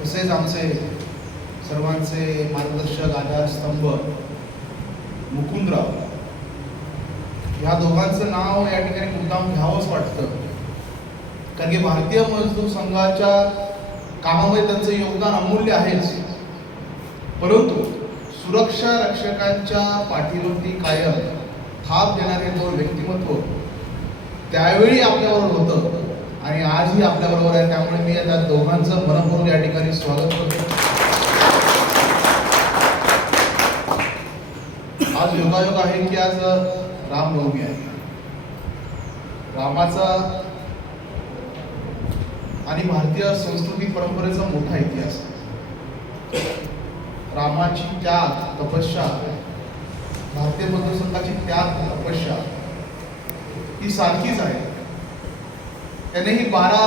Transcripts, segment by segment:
तसेच आमचे सर्वांचे मार्गदर्शक आधारस्तंभ मुकुंदराव. ह्या दोघांचं नाव या ठिकाणी मुद्दाम घ्यावंच वाटतं. कारण की भारतीय मजदूर संघाच्या कामामध्ये त्यांचं योगदान अमूल्य आहेच. परंतु सुरक्षा रक्षकांच्या पाठीवरती कायम थाप देणारे दोन व्यक्तिमत्व त्यावेळी आपल्याबरोबर होतं. आणि आजही आपल्याबरोबर आहे. त्यामुळे मी त्या दोघांचं मनपूर्वक या ठिकाणी स्वागत करतो. आज योगायोग आहे की आज रामनवमी आहे. रामाचा आणि भारतीय संस्कृती परंपरेचा मोठा इतिहास रामाची त्याग तपस्या भारतीय मधुसंघाची त्याग तपस्या ही सारखीच आहे. त्याने ही बारा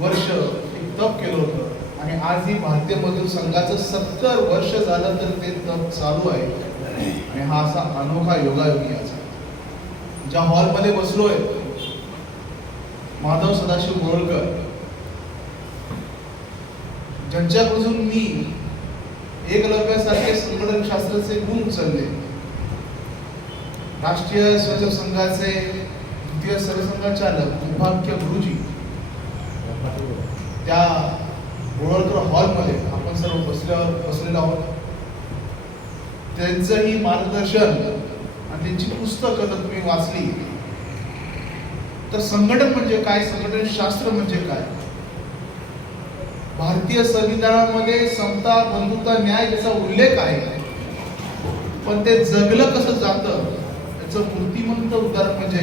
वर्ष एक तप केलं होतं. आणि आज ही भारतीय मजूर संघाचं सत्तर वर्ष झालं तर ते तप चालू आहे. आणि हा असा अनोखा योगायोगी याचा. ज्या हॉलमध्ये बसलोय माधव सदाशिव गोळकर ज्यांच्यापासून मी एकलव्यासारखे संघटन शास्त्राचे गुण उचलले राष्ट्रीय स्वयंसेवक संघाचे द्वितीय सरसंघचालक उपाख्य गुरुजी. त्या गोळवलकर हॉलमध्ये आपण सर्व बसल्यावर बसलेलो आहोत. त्यांचंही मार्गदर्शन आणि त्यांची पुस्तकं जर तुम्ही वाचली तर संघटन म्हणजे काय? संघटन शास्त्र म्हणजे काय? भारतीय संविधानामध्ये समता बंधुता न्याय याचा उल्लेख आहे. पण ते जगलं कसं जातं? याचं मूर्तिमंत उदाहरण म्हणजे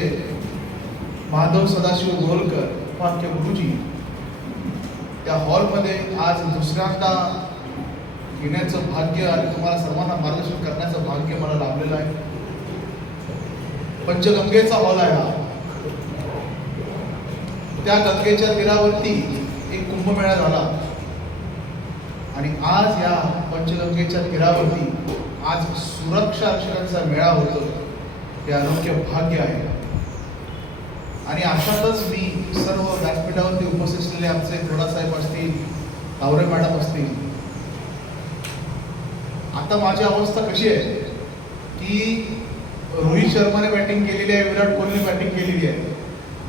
माधव सदाशिव गोलकर उपाख्य गुरुजी. त्या हॉलमध्ये आज दुसऱ्यांदा घेण्याचं भाग्य आणि तुम्हाला सर्वांना मार्गदर्शन करण्याचं भाग्य मला लाभलेलं आहे. पंचगंगेचा हॉल आहे हा. त्या गंगेच्या तीरावरती एक कुंभमेळा झाला. आणि आज या पंचगंगेच्या तीरावरती आज सुरक्षा रक्षकांचा मेळा होतो हे अनोख्य भाग्य आहे. आणि अशातच मी सर्व व्यासपीठावरती उपस्थित असलेले आमचे साहेब असतील तावरे मॅडम असतील. आता माझी अवस्था कशी आहे? की रोहित शर्माने बॅटिंग केलेली आहे विराट कोहलीने बॅटिंग केलेली आहे.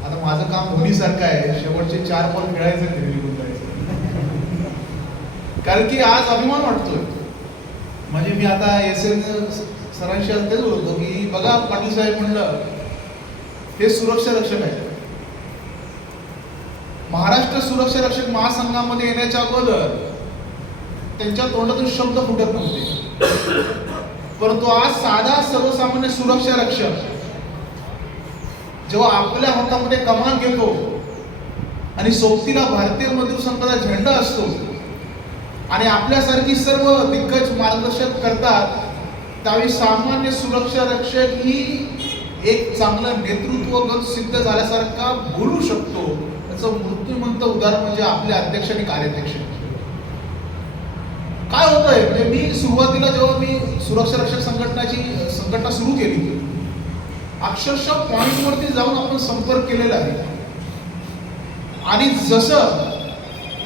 आता माझं काम धोनीसारखं आहे. शेवटचे चार बॉल खेळायचे घरी निघून जायचं. कारण की आज अभिमान वाटतोय. म्हणजे मी आता एस एन सरांशी तेच बोलतो की बघा पाटील साहेब म्हणलं हे सुरक्षा रक्षक आहेत. महाराष्ट्र सुरक्षा रक्षक महासंघामध्ये येण्याच्या अगोदर त्यांच्या तोंडातून शब्द फुटत नव्हते. परंतु आज साधा सर्वसामान्य सुरक्षा रक्षक जेव्हा आपल्या हातामध्ये कमान घेतो आणि सोबतीला भारतीय मजदूर संघाचा झेंडा असतो आणि आपल्यासारखी सर्व दिग्गज मार्गदर्शक करतात त्यावेळी सामान्य सुरक्षा रक्षक ही एक चांगलं नेतृत्व गण सिद्ध झाल्यासारखा बोलू शकतो त्याचं मृत्यूमंत उदाहरण म्हणजे आपले अध्यक्ष आणि कार्याध्यक्ष काय होत आहे म्हणजे मी सुरुवातीला जेव्हा मी सुरक्षा रक्षक संघटनाची संघटना सुरू केली अक्षरशः पॉईंटवरती जाऊन आपण संपर्क केलेला आहे. आणि जसं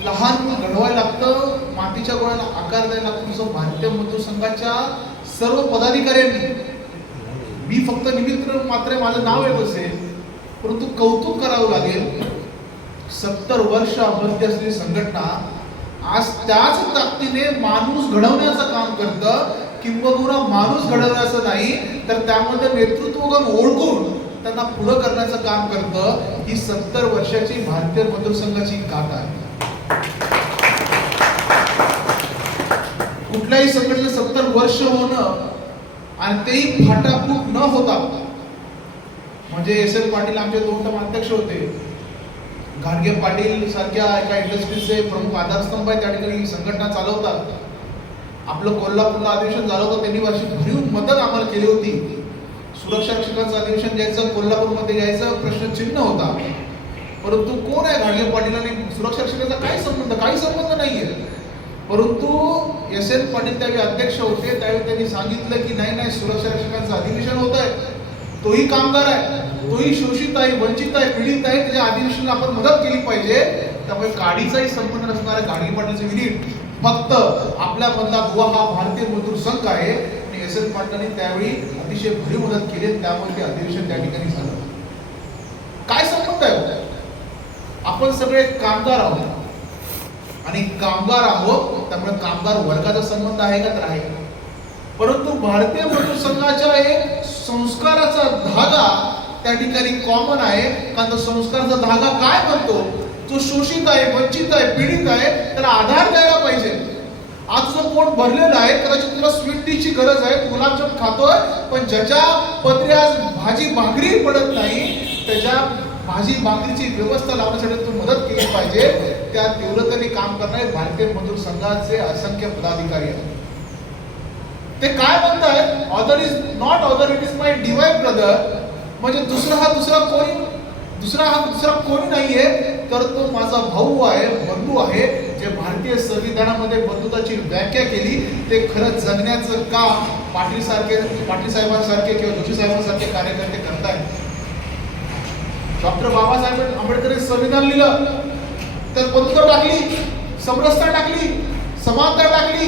लहान घडवायला लागतं मातीच्या गोळ्याला आकार द्यायला लागतो तसं भारतीय मजदूर संघाच्या सर्व पदाधिकाऱ्यांनी मी फक्त निमित्त मात्र माझं नाव येत असेल परंतु कौतुक करावं लागेल. सत्तर वर्ष अवधी असलेली संघटना आज त्याच ताकदीने माणूस घडवण्याचं काम करतं. किंबहुना माणूस घडवण्याचं नाही तर त्यामध्ये नेतृत्वगण ओळखून त्यांना पुढं करण्याचं काम करतं. ही सत्तर वर्षाची भारतीय मजूर संघाची गाथा आहे. कुठल्याही संघटनेचं सत्तर वर्ष होणं आणि तेही फाटाफूट न होता. म्हणजे एस एल पाटील आमचे दोन टम अध्यक्ष होते. घाडगे पाटील सारख्या एका इंडस्ट्रीचे प्रमुख आधारस्तंभ आहे त्या ठिकाणी संघटना चालवतात. आपलं कोल्हापूरला अधिवेशन झालं होतं त्यांनी वर्षी भरीव मदत आम्हाला केली होती. सुरक्षा रक्षकांचं अधिवेशन घ्यायचं कोल्हापूरमध्ये घ्यायचं प्रश्नचिन्ह होता. परंतु कोण आहे घाडगे पाटील आणि सुरक्षा रक्षकाचा काय संबंध? काही संबंध नाहीये. परंतु एस एन पाटील त्यावेळी अध्यक्ष होते त्यावेळी त्यांनी सांगितलं की नाही नाही सुरक्षा रक्षकांचं अधिवेशन होत आहे. तोही कामगार आहे तोही शोषित आहे वंचित आहे पीडित आहे त्याच्या अधिवेशनाला आपण मदत केली पाहिजे. त्यामुळे गाडीचाही संबंध नसणाऱ्या गाडी पाटलाचं युनिट फक्त आपल्या मधला दुवा हा भारतीय मजदूर संघ आहे. आणि एस एन पाटलांनी त्यावेळी अतिशय भरीव मदत केली त्यामुळे ते अधिवेशन त्या ठिकाणी झालं. काय संबंध आहे? आपण सगळे कामगार आहोत. आणि कामगार आहोत त्यामुळे कामगार वर्गाचा संबंध आहे का तर आहे. परंतु भारतीय मजूर संघाच्या एक संस्काराचा धागा त्या ठिकाणी कॉमन आहे. कारण तो संस्काराचा धागा काय म्हणतो? जो शोषित आहे वंचित आहे पीडित आहे त्याला आधार द्यायला पाहिजे. आज जो पोट भरलेला आहे कदाचित तुला स्वीट डिशची गरज आहे तू गुलाबजाम खातोय पण ज्याच्या पत्रे आज भाजी भाकरी पडत नाही त्याच्या माझी भाकरीची व्यवस्था लावण्यासाठी तू मदत केली पाहिजे. त्या तीव्रतेने काम करणारे भारतीय मजूर संघाचे असंख्य पदाधिकारी आहेत. ते काय म्हणतात other is not other it is my divine brother म्हणजे दुसरा हा दुसरा कोणी दुसरा हा दुसरा कोणी नाहीये तर तो माझा भाऊ आहे बंधू आहे जे भारतीय संविधानामध्ये बंधुताची व्याख्या केली. ते खरं जगण्याचं काम पाटील सारखे पाटील साहेबांसारखे किंवा जोशी साहेबांसारखे कार्यकर्ते करतायत. डॉक्टर बाबासाहेब आंबेडकर संविधान लिहिलं. त्यात बंधुत्व टाकली समरसता टाकली समानता टाकली.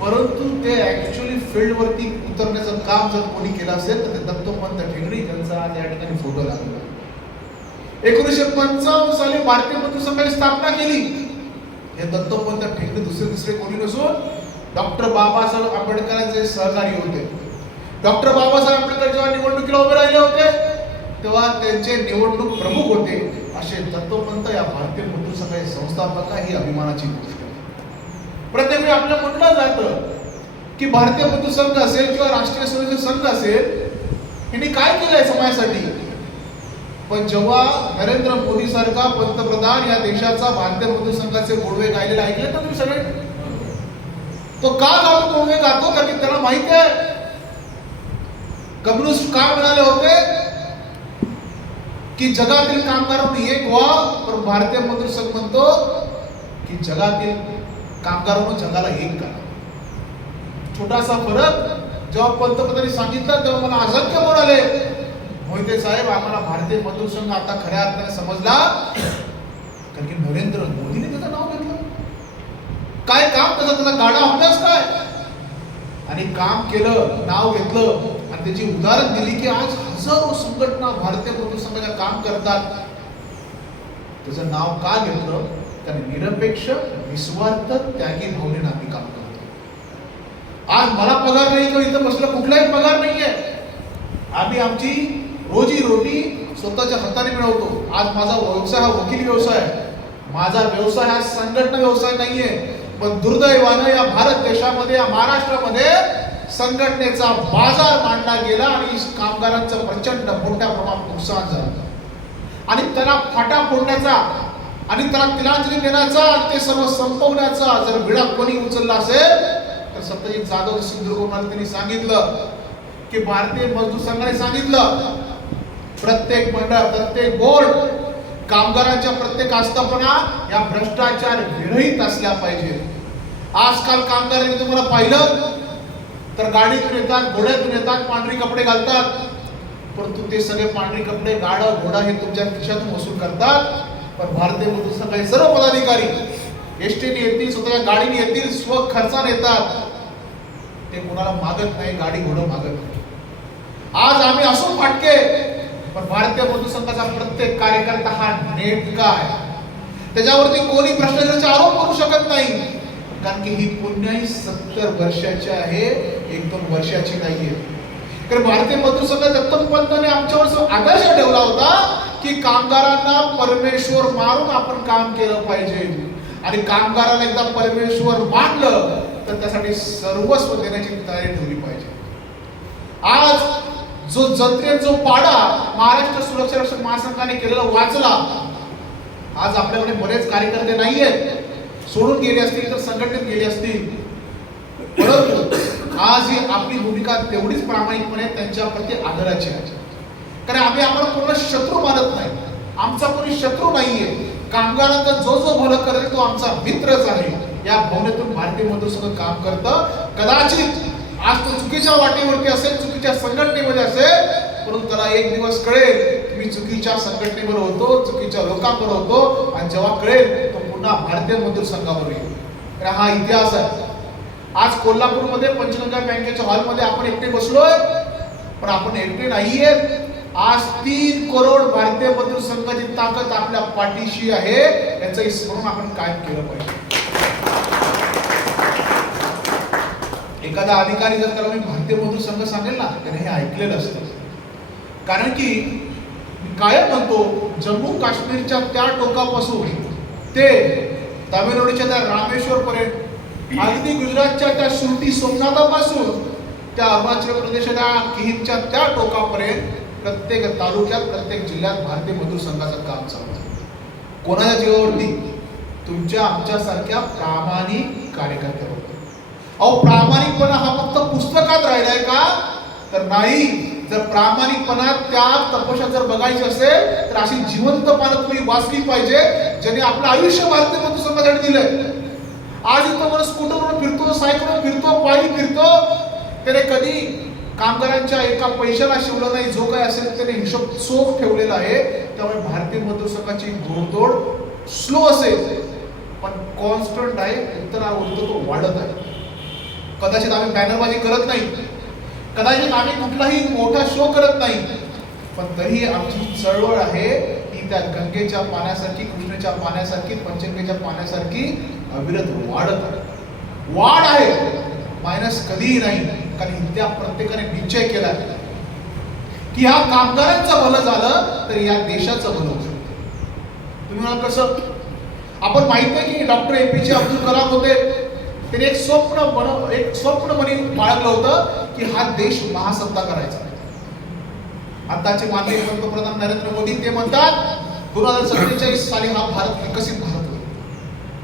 परंतु ते ऍक्च्युअली फील्डवरती उतरण्याचं काम जर कोणी केलं असेल तर ते दत्तोपंत ठेंगडी त्यांचा आज या ठिकाणी फोटो लागला. एकोणीसशे पंचावन्न साली भारतीय मजदूर संघाची स्थापना केली. हे दत्तोपंत ठेंगडे दुसरे दुसरे कोणी नसून डॉक्टर बाबासाहेब आंबेडकरांचे सहकारी होते. डॉक्टर बाबासाहेब आंबेडकर जेव्हा निवडणुकीला उभे राहिले होते तेव्हा त्यांचे निवडणूक प्रमुख होते असे दत्तोपंत या भारतीय मजदूर संघाचे संस्थापक ही अभिमानाची गोष्ट प्रत्येक वेळी आपल्या म्हटलं जातं की भारतीय मजदूर संघ असेल किंवा राष्ट्रीय स्वयंसेवक संघ असेल यांनी काय केलंय समाजासाठी? पण जेव्हा नरेंद्र मोदी सारखा पंतप्रधान या देशाचा भारतीय मजदूर संघाचे गोडवे गायलेले ऐकले तर तुम्ही सगळे तो का गातो गोडवे गातो? कारण की त्याला माहिती आहे. कम्युनिस्ट काय म्हणाले होते? की जगातील कामगारांनी एक व्हा. पण भारतीय मजदूर संघ म्हणतो की जगातील कामगारांनो जगाला एक करा. छोटासा फरक जेव्हा पंतप्रधानांनी सांगितलं तेव्हा मला असंख्य म्हणाले मोहिते साहेब आम्हाला भारतीय मजदूर संघ आता खऱ्या अर्थाने समजला. कारण की नरेंद्र मोदीने त्याचं नाव घेतलं. काय काम त्याचा त्याचा गाडा अभ्यास काय? आणि काम केलं नाव घेतलं. आणि त्याची उदाहरण दिली की आज हजारो संघटना भारतीय मजदूर संघाच्या काम करतात. त्याचं नाव का घेतलं? तर निरपेक्ष निस्वार्थ त्यागी भावनेनं आम्ही काम करतो. आज मला पगार नाही किंवा इथं बसलं कुठलाही पगार नाहीये. आम्ही आमची रोजी रोटी स्वतःच्या हाताने मिळवतो. आज माझा व्यवसाय हा वकील व्यवसाय आहे. माझा व्यवसाय हा संघटना व्यवसाय नाहीये. पण दुर्दैवानं या भारत देशामध्ये या महाराष्ट्रामध्ये संघटनेचा बाजार मांडला गेला आणि कामगारांचं प्रचंड मोठ्या प्रमाणात नुकसान झालं. आणि त्याला फाटा फोडण्याचा आणि त्याला तिलांजली देण्याचा ते सर्व संपवण्याचा जर विडा कोणी उचलला असेल तर सत्यजित जाधव सिंधुदुर्ग त्यांनी सांगितलं की भारतीय मजदूर संघाने सांगितलं प्रत्येक मंडळ प्रत्येक बोर्ड कामगारांच्या प्रत्येक आस्थापना या भ्रष्टाचार विरहित असल्या पाहिजे. आजकाल कामगारांनी तुम्हाला पाहिलं तर गाडीतून येतात घोड्यातून येतात पांढरी कपडे घालतात. परंतु ते सगळे पांढरे कपडे गाडा घोडा हे तुमच्या खिशातून वसूल करतात. पण भारतीय मजदूर काही सर्व पदाधिकारी एसटीने येतील स्वतःच्या गाडीने येतील स्व खर्चाने येतात. ते कोणाला मागत नाही गाडी घोडं मागत नाही. आज आम्ही असो फाटके पण भारतीय बंधू संघाचा प्रत्येक कार्यकर्ता हा नेटका आहे. त्याच्यावरती कोणी भ्रष्टाचाराचे आरोप करू शकत नाही. कारण की ही पुण्याही सत्तर वर्षाची आहे. एक दोन वर्षाची नाहीये. कारण भारतीय मधुसंघ संघ आमच्यावर आदर्श ठेवला होता की कामगारांना परमेश्वर मारून आपण काम केलं पाहिजे. आणि कामगारांना एकदा परमेश्वर मानलं तर त्यासाठी सर्वस्व देण्याची तयारी ठेवली पाहिजे. आज जो जत्रेत जो पाडा महाराष्ट्र सुरक्षा रक्षक महासंघाने केलेला वाचला आज आपल्याकडे बरेच कार्यकर्ते नाहीयेत. सोडून गेले असतील तर संघटनेत गेले असतील. परंतु आज ही आपली भूमिका तेवढीच प्रामाणिकपणे त्यांच्या प्रती आदराची आहे. कारण आम्ही आम्हाला पूर्ण शत्रू मानत नाही. आमचा कोणी शत्रू नाहीये. कामगारांचा जो जो भलं करेल तो आमचा मित्रच आहे. या भावनेतून भारतीय मजदूर संघ काम करतं. कदाचित आज तो चुकीच्या वाटेवरती असेल चुकीच्या संघटनेमध्ये असेल परंतु त्याला एक दिवस कळेल मी चुकीच्या संघटनेवर होतो चुकीच्या लोकांवर होतो आणि जेव्हा कळेल तो पुन्हा भारतीय मजदूर संघावर येईल. तर हा इतिहास आहे. आज कोल्हापूरमध्ये पंचगंगा बँकेच्या हॉलमध्ये आपण एकटे बसलोय पण आपण एकटे नाहीये आज तीन करोड भारतीय मजदूर संघाची ताकद आपल्या पाठीशी आहे. याचं स्मरण आपण कायम केलं पाहिजे. एखादा अधिकारी जर त्याला मी भारतीय मजदूर संघ सांगेल ना त्याने हे ऐकलेलं असतं. कारण की कायम म्हणतो जम्मू काश्मीरच्या त्या टोकापासून ते तामिळनाडूच्या त्या रामेश्वर पर्यंत अगदी गुजरातच्या त्या श्रुती सोमनाथापासून त्या अरुणाचल प्रदेशाच्या किहीमच्या त्या टोकापर्यंत प्रत्येक तालुक्यात प्रत्येक जिल्ह्यात भारतीय मजूर संघाचं काम चालू आहे कोणाच्या जीवावरती? तुमच्या आमच्यासारख्या प्रामाणिक कार्यकर्त्यावर अहो प्रामाणिकपणा हा फक्त पुस्तकात राहिलाय का? तर नाही. जर प्रामाणिकपणा त्या तपशा जर बघायची असेल तर अशी जिवंत पानं तुम्ही वाचली पाहिजे ज्याने आपलं आयुष्य भारतीय मजूर संघासाठी दिलंय. आज इथं मला स्कूटरवर फिरतो सायकलवर फिरतो पायी फिरतो. त्याने कधी कामगारांच्या एका पैशाला शिवलं नाही जो काही असेल त्याने हिशोब चोख ठेवलेला आहे. त्यामुळे भारतीय मजदूर संघाची घोडदौड स्लो असेल. पण कॉन्स्टंट आहे उत्तरावरतो तो वाढत आहे. कदाचित आम्ही बॅनरबाजी करत नाही. कदाचित आम्ही कुठलाही मोठा शो करत नाही. पण तरी आमची चळवळ आहे ही त्या गंगेच्या पाण्यासारखी कृष्णेच्या पाण्यासारखी पंचगंगेच्या पाण्यासारखी अविरत वाढत आहे. वाढ आहे. मायनस कधीही नाही. कारण त्या प्रत्येकाने निश्चय केला की ह्या कामगारांचं भलं झालं तर या देशाचं भलं होऊ शकतं तुम्ही म्हणाल कसं? आपण माहीत आहे की डॉक्टर ए पी जे अब्दुल कलाम होते. त्यांनी एक स्वप्न बन एक स्वप्न म्हणे बाळगलं होतं की हा देश महासत्ता करायचा. आताचे माननीय पंतप्रधान नरेंद्र मोदी ते म्हणतात दोन हजार सत्तेचाळीस साली हा भारत विकसित भारत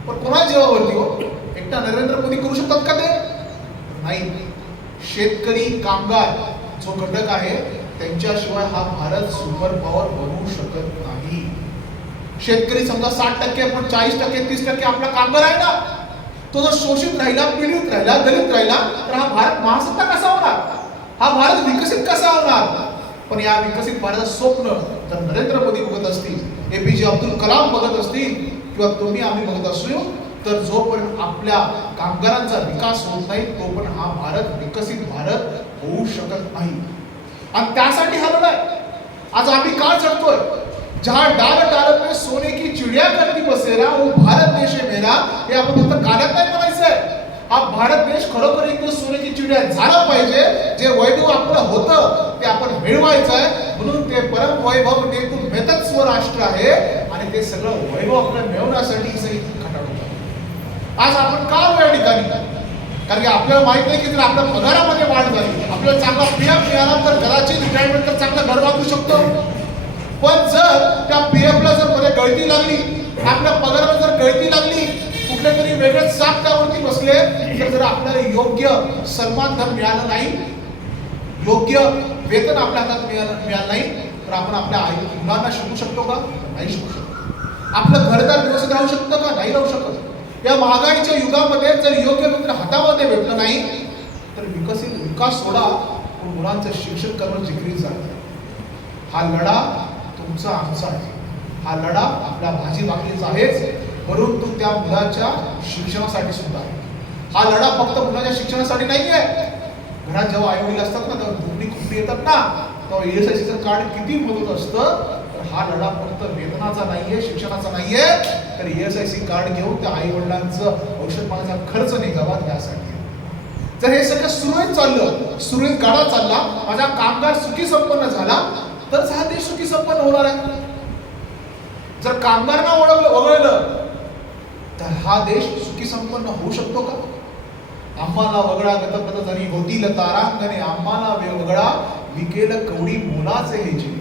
पण कोणा जीवावरती हो? एकटा नरेंद्र मोदी करू शकतात का ते? नाही. शेतकरी कामगार जो घटक आहे त्यांच्याशिवाय हा भारत सुपर पॉवर बनवू शकत नाही. शेतकरी समजा साठ टक्के पण चाळीस टक्के तीस टक्के आपला कामगार आहे ना? तो जर शोषित राहिला पीडित राहिला दलित राहिला तर हा भारत महासत्ता कसा होणार? हा भारत विकसित कसा होणार? पण या विकसित भारताचं स्वप्न जर नरेंद्र मोदी बघत असतील एपीजे अब्दुल कलाम बघत असतील किंवा तुम्ही आम्ही बघत असू तर जोपर्यंत आपल्या कामगारांचा विकास होत नाही तोपर्यंत हा भारत विकसित भारत होऊ शकत नाही. आणि त्यासाठी हा लढाय आज आम्ही का चढतोय? जहा डाल डाल पे सोने की चिड़िया करती बसेरा वो भारत देश है मेरा हे आपण फक्त गाण्यात नाही आहे. हा भारत देश खरोखर एक दिवस सोन्याची चिड्या झाला पाहिजे जे वैभव आपलं होतं ते आपण मिळवायचं आहे. म्हणून ते परम वैभव एकूण मेतत्व राष्ट्र आहे. ते सगळं वैभव आपलं मिळवण्यासाठी सगळी खटाट आज आपण का या ठिकाणी कारण की आपल्याला माहीत नाही की जर आपल्या पगारामध्ये वाढ झाली आपल्याला चांगला पीएफ मिळाला तर कदाचित रिटायरमेंट तर चांगलं घर वागू शकतो. पण जर त्या पीएफ जर मध्ये गळती लागली आपल्या पगाराला जर गळती लागली कुठले तरी वेगळे साप त्यावरती बसले तर जर आपल्याला योग्य सन्मान धन मिळालं नाही योग्य वेतन आपल्या हातात मिळालं मिळालं नाही तर आपण आपल्या आई मुलांना शिकू शकतो का? नाही शिकू शकतो. आपलं घरदार व्यवस्थित राहू शकतं का? नाही राहू शकत. या महागाईच्या युगामध्ये जर योग्य मित्र हातामध्ये भेटलं नाही तर विकसित विकास सोडा पण मुलांचं शिक्षण करणं जिकरीच जातं हा लढा तुमचा आमचा आहे. हा लढा आपल्या भाजी भाकरीचा आहेच परंतु त्या मुलाच्या शिक्षणासाठी सुद्धा आहे. हा लढा फक्त मुलाच्या शिक्षणासाठी नाही आहे घरात जेव्हा आई वडील असतात ना तेव्हा दुखणी खुपडी येतात ना तेव्हा एस आय सीचं कार्ड किती मदत असतं? हा लढा फक्त वेतनाचा नाहीये शिक्षणाचा नाहीये. तर एस आय सी कार्ड घेऊन त्या आई वडिलांचं औषध पाण्याचा खर्च निघावा त्यासाठी. जर हे सगळं सुरळीत चाललं. सुरळीत गाडा चालला. माझा कामगार सुखी संपन्न झाला. तरच हा देश सुखी संपन्न होणार आहे. जर कामगारांना ओळखलं वगळलं तर हा देश सुखी संपन्न होऊ शकतो का? आम्हाला वगळा गतपत जरी होतील तारांगणे आम्हाला वेगळा. विकेल कवडी मोलाचे हे जे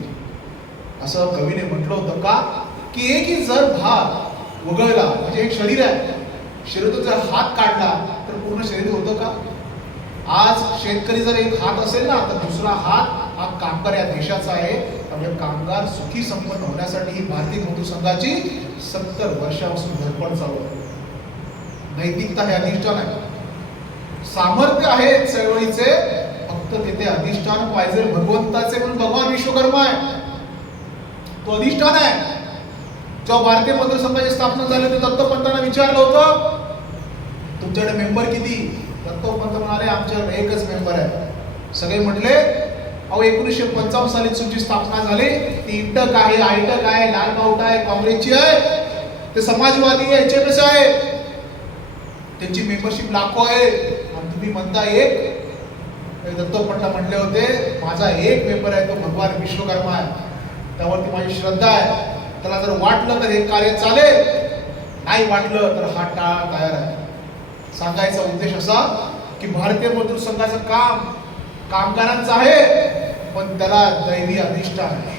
असं कवीने म्हटलं होतं का? की एक ही जर भाग वगळला म्हणजे एक शरीर आहे शरीरातून जर हात काढला तर पूर्ण शरीर होतं का? आज शेतकरी जर एक हात असेल ना तर दुसरा हात हा कामगार या देशाचा आहे. त्यामुळे कामगार सुखी संपन्न होण्यासाठी ही भारतीय मजदूर संघाची सत्तर वर्षापासून धडपड चालू आहे. नैतिकता हे अधिष्ठान आहे. सामर्थ्य आहे चळवळीचे फक्त तिथे अधिष्ठान पाहिजे. भगवंताचे पण भगवान विश्वकर्मा आहे. तो अधिष्ठान आहे. जेव्हा भारतीय मजूर संघाची स्थापना झाली ते दत्तपंतांना विचारलं होतं तुमच्याकडे मेंबर किती? दत्तोपंत म्हणाले आमच्याकडे एकच मेंबर आहे. सगळे म्हटले अहो एकोणीसशे पंचावन्न साली तुमची स्थापना झाली. ती इंटक आहे आयटक आहे लाल बावटा आहे काँग्रेसची आहे. ते समाजवादी आहे एच आहे. त्यांची मेंबरशिप लाखो आहे. आणि तुम्ही म्हणता एक. दत्तोपंत म्हटले होते माझा एक मेंबर आहे तो भगवान विश्वकर्मा आहे. त्यावरती माझी श्रद्धा आहे. त्याला जर वाटलं तर हे कार्य चालेल. नाही वाटलं तर हा टाळा तयार आहे. सांगायचा उद्देश असा की भारतीय मजदूर संघाचं काम कामगारांचं आहे पण त्याला दैवी अधिष्ठान आहे.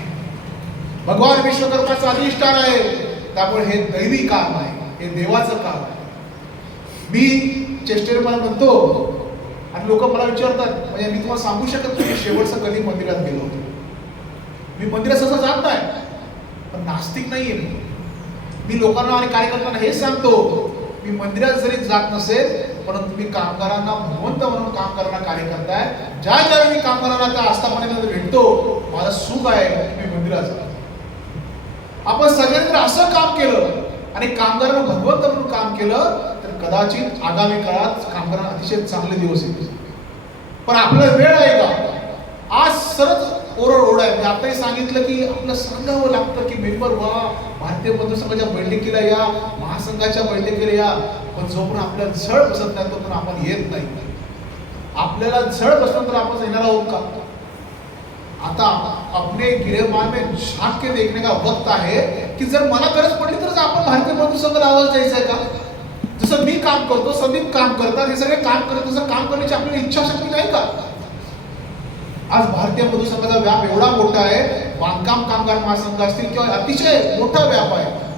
भगवान विश्वकर्माचं अधिष्ठान आहे. त्यामुळे हे दैवी काम आहे. हे देवाचं काम आहे. मी चेष्टेने म्हणतो आणि लोक मला विचारतात म्हणजे मी तुम्हाला सांगू शकत नाही शेवटचं कधी मंदिरात गेलो होतो. मी मंदिरात सहसा जात नाही. पण नास्तिक नाहीये मी. मी लोकांना आणि कार्यकर्त्यांना हे सांगतो मी मंदिरात जरी जात नसेल परंतु मी कामगारांना भगवंत म्हणून काम करणारा कार्यकर्ता आहे ज्या ज्यावेळी मी कामगारांना त्या आस्थापनेमध्ये भेटतो माझं सुख आहे की मी मंदिरात जातो आपण सगळ्यांनी जर असं काम केलं आणि कामगारांना भगवंत म्हणून काम केलं तर कदाचित आगामी काळात कामगारांना अतिशय चांगले दिवस येतील. पण आपला वेळ आहे का? आज सरच ओरड ओढ आहे. म्हणजे आताही सांगितलं की आपलं सांगावं लागतं की मेंबर व्हा. भारतीय बंधू बैठकीला या. महासंघाच्या बैठकीला या. पण जोपर्यंत आपल्याला झळ बसत नाही तोपर्यंत आपण येत नाही. आपल्याला झळ बसलं तर आपण येणार आहोत का? आता अपने गिरेबान में देखणे के देखने का वक्त आहे की जर मला गरज पडली तरच आपण भारतीय बंधू आवाज द्यायचा आहे का? जसं मी काम करतो संदीप काम करतात हे सगळे काम करत तसं काम करण्याची आपल्याला इच्छाशक्ती नाही का? आज भारतीय मधुसंघाचा व्याप एवढा मोठा आहे बांधकाम कामगार महासंघ असतील किंवा अतिशय मोठा व्याप आहे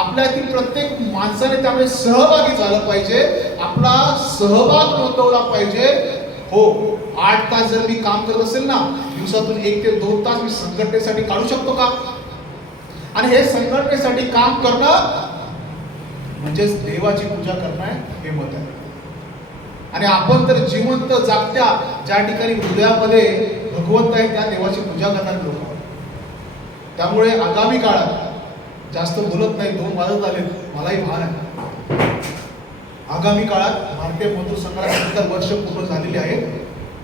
आपल्यातील प्रत्येक माणसाने त्यामध्ये सहभागी झालं पाहिजे आपला सहभाग नोंदवला पाहिजे. हो आठ तास जर मी काम करत असेल ना दिवसातून एक ते दोन तास मी संघटनेसाठी काढू शकतो का? आणि हे संघटनेसाठी काम करणं म्हणजेच देवाची पूजा करणं आहे हे मत आहे. आणि आपण तर जिवंत जागत्या ज्या ठिकाणी हृदयामध्ये भगवंत आहे त्या देवाची पूजा करणारे लोक त्यामुळे आगामी काळात जास्त बोलत नाही दोन वाजत आले मलाही भान आहे. आगामी काळात भारतीय मजदूर वर्ष पूर्ण झालेली आहेत.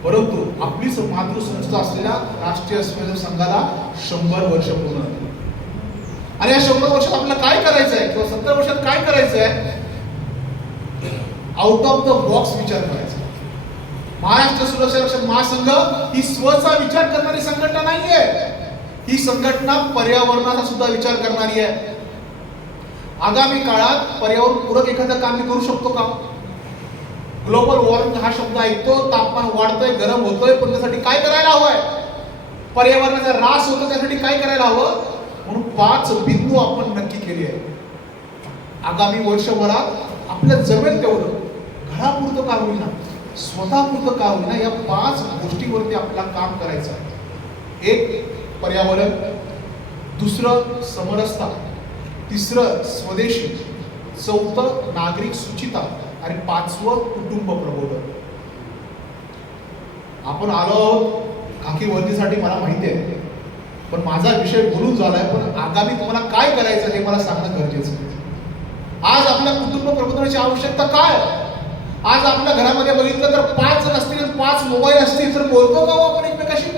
परंतु आपली मातृसंस्था असलेल्या राष्ट्रीय स्वयंसेवक संघाला शंभर वर्ष पूर्ण आणि या शंभर वर्षात आपल्याला काय करायचं आहे किंवा सत्तर वर्षात काय करायचं आहे आउट ऑफ द बॉक्स विचार करायचा. महाराष्ट्र सुरक्षा रक्षक महासंघ ही स्वचा विचार करणारी संघटना नाहीये. ही संघटना पर्यावरणाचा सुद्धा विचार करणारी आहे. आगामी काळात पर्यावरण पूरक एखादं काम मी करू शकतो का? ग्लोबल वॉर्मिंग हा शब्द ऐकतो तापमान वाढतंय गरम होतोय पण त्यासाठी काय करायला हवंय? पर्यावरणाचा ऱ्हास होतो त्यासाठी काय करायला हवं? म्हणून पाच बिंदू आपण नक्की केली आहे आगामी वर्षभरात आपल्या जमेल तेवढं. स्वतःपुरतं का होईना? स्वतःपुरतं का होईना? या पाच गोष्टीवरती आपला काम करायचं आहे. एक पर्यावरण. दुसरं समरसता. तिसरं स्वदेशी. चौथं नागरिक सुचिता. आणि पाचवं कुटुंब प्रबोधन. आपण आलो आहोत खाकी वर्दीसाठी मला माहिती आहे. पण माझा विषय बोलून झालाय पण आगामी तुम्हाला काय करायचं हे मला सांगणं गरजेचं आहे. आज आपल्या कुटुंब प्रबोधनाची आवश्यकता काय आज आपल्या घरामध्ये बघितलं तर पाच जण असतील पाच मोबाईल असतील तर बोलतो का हो आपण एकमेकाशी?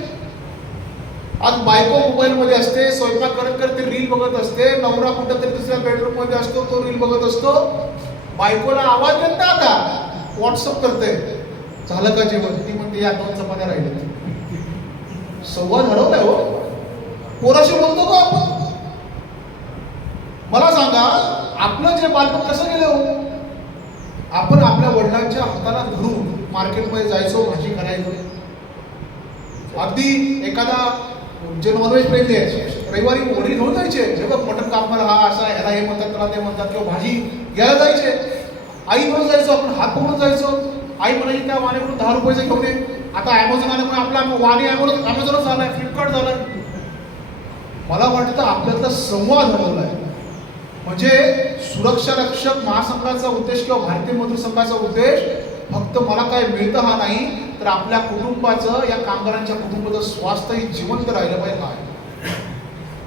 आज बायको मोबाईल मध्ये असते स्वयंपाक करत करत ते रील बघत असते नवरा कुठं तरी दुसऱ्या बेडरूममध्ये असतो तो रील बघत असतो. बायकोला आवाज देत ना आता. व्हॉट्सअप करते झालं का जेवण? ती म्हणते या दोन चपात्या राहिल्या संवाद हरवलाय हो. पोराशी बोलतो का आपण? मला सांगा आपलं जे बालपण कसं गेलं हो? आपण आपल्या वडिलांच्या हाताला धरून मार्केटमध्ये जायचो भाजी करायचो. अगदी एखादा जे नॉनव्हेज प्रेमी आहे रविवारी वडील घेऊन जायचे. जेव्हा मटन कापणार हा असा ह्याला हे म्हणतात त्याला ते म्हणतात किंवा भाजी घ्यायला जायचे. आई म्हणून जायचो आपण हात पकडून जायचो. आई म्हणायची त्या वाण्याकडून दहा रुपयाचे घेऊन ये. आता ॲमेझॉन आल्यामुळे आपला वाणी ॲमेझॉन ॲमेझॉनच झालाय फ्लिपकार्ट झालाय. मला वाटतं आपल्यातला संवाद हरवलाय म्हणजे सुरक्षा रक्षक महासंघाचा उद्देश किंवा भारतीय मजूर संघाचा उद्देश फक्त मला काय मिळतं हा नाही तर आपल्या कुटुंबाचं या कामगारांच्या कुटुंबाचं स्वास्थ्य जिवंत राहिलं पाहिजे हा आहे.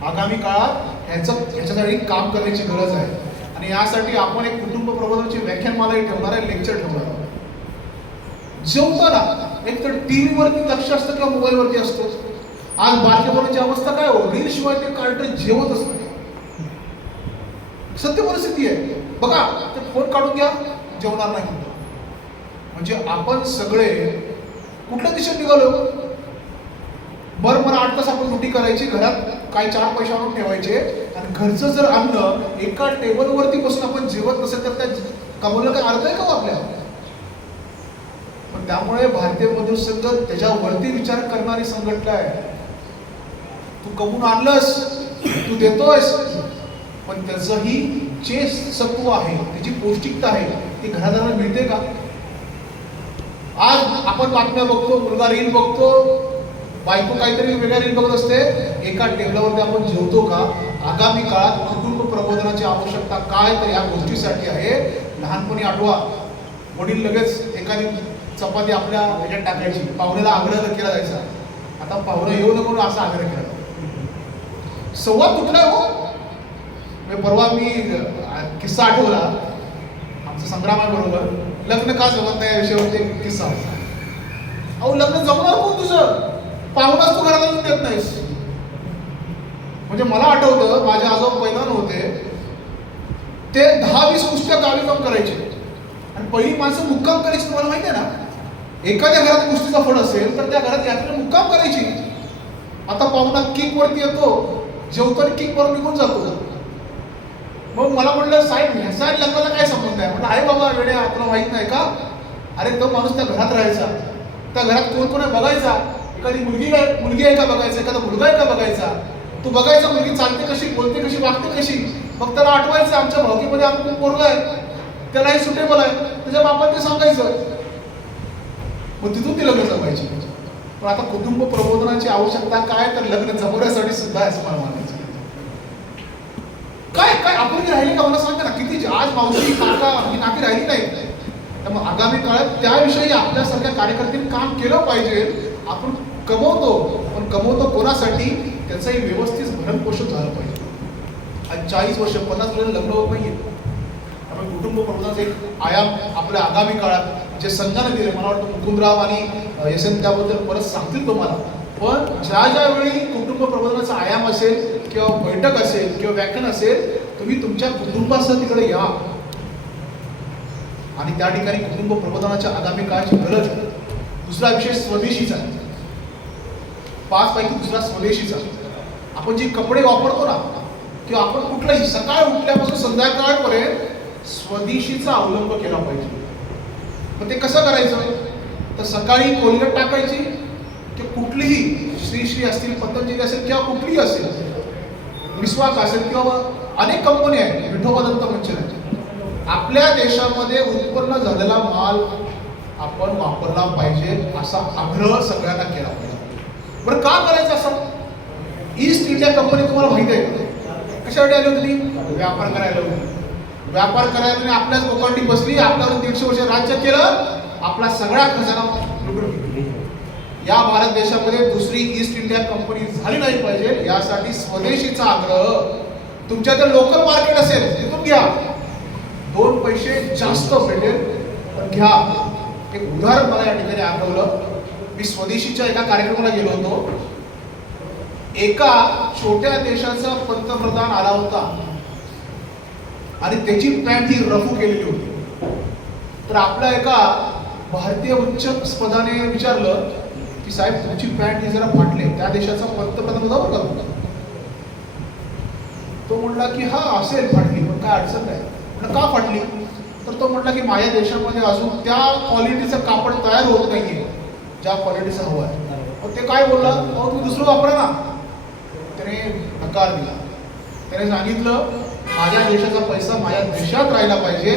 आगामी काळात ह्याचं ह्याच्यासाठी काम करण्याची गरज आहे. आणि यासाठी आपण एक कुटुंब प्रबोधनाची व्याख्यानमालाही ठेवणार आहे लेक्चर ठेवणार आहे. जेवताना एक तर टीव्हीवरती लक्ष असतं किंवा मोबाईलवरती असतं आज बारक्या अवस्था काय? हो रील शिवाय ते कार्ट जेवतच नाही. सत्य परिस्थिती आहे. बघा ते फोन काढून घ्या जेवणार नाही. म्हणतो म्हणजे आपण सगळे कुठल्या दिशेत निघालो? बरं बरं आठ तास आपण रोटी करायची घरात काही चार पैसे आणून ठेवायचे. आणि घरचं जर अन्न एका टेबलवरती बसून आपण जेवत नसेल तर त्या कमवलं काय अर्थ आहे का हो आपल्या? पण त्यामुळे भारतीय मजूर संघ त्याच्यावरती विचार करणारी संघटना आहे. तू कमवून आणलंस तू देतोयस. पण त्याचंही जे सत्व आहे त्याची पौष्टिकता आहे ती घरादाराला मिळते का? आज आपण बातम्या बघतो मुलगा रील बघतो बायको काहीतरी वेगळ्या रील बघत असते एका टेबलावरती आपण जेवतो का? आगामी काळात कुटुंब प्रबोधनाची आवश्यकता काय? तर या गोष्टीसाठी आहे लहानपणी आठवा वडील लगेच एखादी चपाती आपल्या ह्याच्यात टाकायची पाहुण्याला आग्रह केला जायचा. आता पाहुणं येऊ नको म्हणून असा आग्रह केला. संवाद तुटलाय हो. म्हणजे परवा मी किस्सा आठवला. आमचा संग्राम आहे बरोबर. लग्न का जमत नाही या विषयावरती एक किस्सा होता. अहो लग्न जमणार कोण तुझं? पाहुणाच तू घरात आणून देत नाहीस. म्हणजे मला आठवतं माझे आजोबा मैदान होते. ते दहा वीस कुस्त्या गावी काम करायचे. आणि पहिली माणसं मुक्काम करायची तुम्हाला माहिती आहे ना? एखाद्या घरात कुस्तीचा फड असेल तर त्या घरात यात्रेला मुक्काम करायची. आता पाहुणा किक वरती येतो. जेवताना किक वर निघून जातो. मग मला म्हटलं साहेब ह्याचा आणि लग्नाला काय संबंध आहे? म्हटलं आहे बाबा वेळे आपला माहीत नाही का? अरे तो माणूस त्या घरात राहायचा. त्या घरात कोण कोण आहे बघायचा. एखादी मुलगी काय मुलगी आहे का बघायचा? एखादा मुलगा आहे का बघायचा? तू बघायचा मुलगी चालते कशी बोलते कशी वागते कशी? मग त्याला आठवायचं आमच्या भावकीमध्ये आपण पोरगा आहे? त्याला हे सुटेबल आहे. त्याच्या बापात ते सांगायचं. मग तिथून ती लग्न जमायची पण आता कुटुंब प्रबोधनाची आवश्यकता काय? तर लग्न जमवण्यासाठी सुद्धा आहे असं मला काय काय आपण राहिले का? मला सांगा ना किती आज मावशी काका ही नाती राहिली नाही. त्यामुळे आगामी काळात त्याविषयी आपल्यासारख्या कार्यकर्त्यांनी काम केलं पाहिजे. आपण कमवतो पण कमवतो कोणासाठी? त्याचंही व्यवस्थित भरणपोषण झालं पाहिजे. आज चाळीस वर्ष पन्नास वर्ष लग्न होत नाहीये. त्यामुळे कुटुंब प्रबोधनाचा एक आयाम आपल्या आगामी काळात जे संघाने दिले मला वाटतं मुकुंदराव आणि एस त्याबद्दल परत सांगतील तुम्हाला. पण ज्या ज्या वेळी कुटुंब प्रबोधनाचा आयाम असेल किंवा बैठक असेल किंवा व्याख्यान असेल तुम्ही तुमच्या कुटुंबासह तिकडे या. आणि त्या ठिकाणी कुटुंब प्रबोधनाच्या आगामी काळाची गरज दुसरा विषय स्वदेशीचा. आहे. पाच पैकी दुसरा स्वदेशीचा. आपण जे कपडे वापरतो ना किंवा आपण कुठलाही सकाळ उठल्यापासून संध्याकाळपर्यंत स्वदेशीचा अवलंब केला पाहिजे. मग ते कसं करायचं? तर सकाळी कोलगट टाकायची किंवा कुठलीही श्री श्री असतील पतंजली असेल किंवा कुठलीही असेल विश्वास असेल किंवा अनेक कंपनी आहेत विठोबा दत्त मंचर आपल्या देशामध्ये उत्पन्न झालेला माल आपण वापरला पाहिजे असा आग्रह सगळ्यांना केला पाहिजे. बरं का करायचं असं? ईस्ट इंडिया कंपनी तुम्हाला माहिती आहे कशासाठी आली होती व्यापार करायला होती. व्यापार करायला आपल्याच लोकांनी बसली आपल्यावर दीडशे वर्ष राज्य केलं आपला सगळा खजाना या भारत देशामध्ये दुसरी ईस्ट इंडिया कंपनी झाली नाही पाहिजे. यासाठी स्वदेशीचा आग्रह. तुमच्या जर लोकल मार्केट असेल तिथून घ्या. दोन पैसे जास्त भेटेल पण घ्या. एक उदाहरण मला या ठिकाणी आठवलं. मी स्वदेशीच्या एका कार्यक्रमाला गेलो होतो. एका छोट्या देशाचा पंतप्रधान आला होता. आणि त्याची पॅन्ट ही रफू केलेली होती. तर आपल्या एका भारतीय उच्च पदाने विचारलं की साहेब तुमची पॅन्ट ही जरा फाटली. त्या देशाचा पंतप्रधान जाऊ का? तो. तो म्हणला की हा असेल फाटली पण काय अडचण नाही. म्हणजे का फाटली? तर तो म्हणला की माझ्या देशामध्ये अजून त्या क्वालिटीचं कापड तयार होत नाहीये ज्या क्वालिटीचं हवं आहे. मग ते काय बोलला? अहो तुम्ही दुसरं वापरा ना. त्याने नकार दिला. त्याने सांगितलं माझ्या देशाचा पैसा माझ्या देशात राहिला पाहिजे.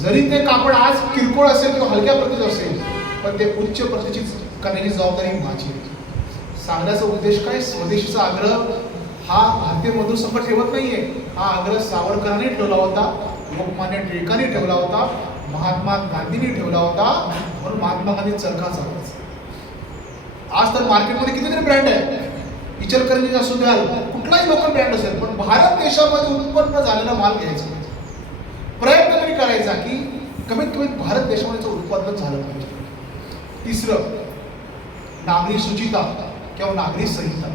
जरी ते कापड आज किरकोळ असेल किंवा हलक्या प्रतीचं असेल पण ते उच्च प्रतीची करण्याची जबाबदारी माझी आहे. सांगण्याचा उद्देश काय? स्वदेशीचा आग्रह हा भारतीय मधुर संघ ठेवत नाहीये. हा आग्रह सावरकरांनी ठेवला होता लोकमान्य टिळकांनी ठेवला होता महात्मा गांधींनी ठेवला होता म्हणून महात्मा गांधी चरखा चालवायचा आज तर मार्केटमध्ये कितीतरी ब्रँड आहे इचलकरंजी असू द्याल कुठलाही लोकल ब्रँड असेल पण भारत देशामध्ये उत्पन्न झालेला माल घ्यायचा प्रयत्न तरी करायचा की कमीत कमी भारत देशामध्ये उत्पादन झालं पाहिजे. तिसरं नागरी सुचिता किंवा नागरी संहिता.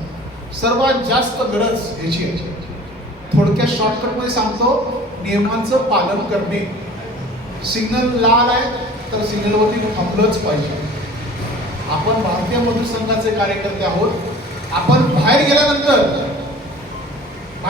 सर्वात जास्त गरज याची आहे. थोडक्यात शॉर्टकटमध्ये सांगतो नियमांचं पालन करणे. सिग्नल लाल आहे तर सिग्नलवरती थांबलंच पाहिजे. आपण भारतीय मजूर संघाचे कार्यकर्ते आहोत. आपण बाहेर गेल्यानंतर